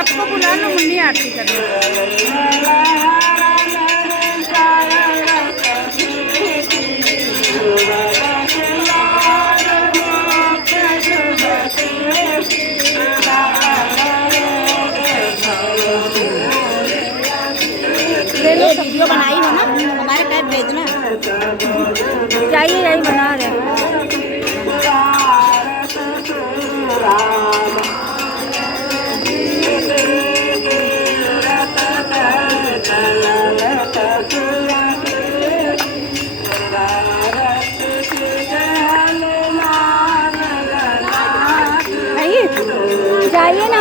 सबको बुला लो, मुन्नी आरती करनी। वीडियो बनाई हो ना, हमारे पैर भेजना। चाहिए यही बना रहे। जाइए ना।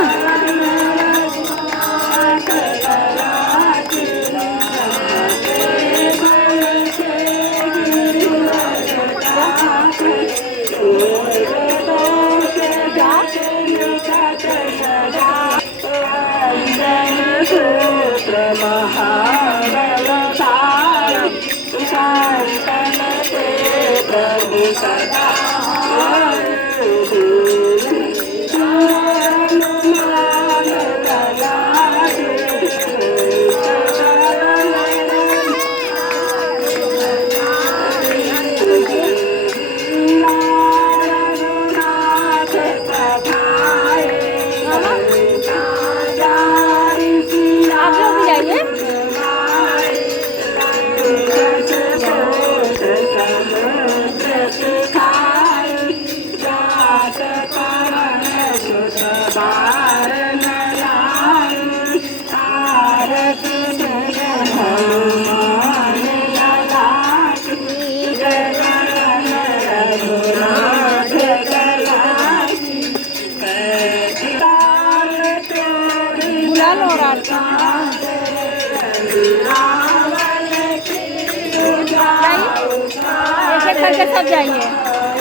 करके सब जाइए,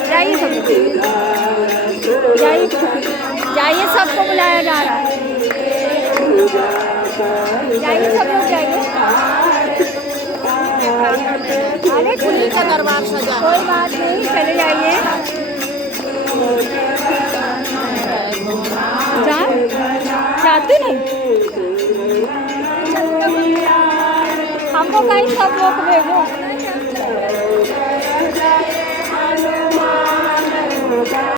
जाइए सब, जाइए जाइए, सबको बुलाया जा रहा है। जाइए सब लोग जाइए। अरे खुली का दरबार सजा, कोई बात नहीं, चले जाइए। चाहती नहीं हमको कहीं सब लोग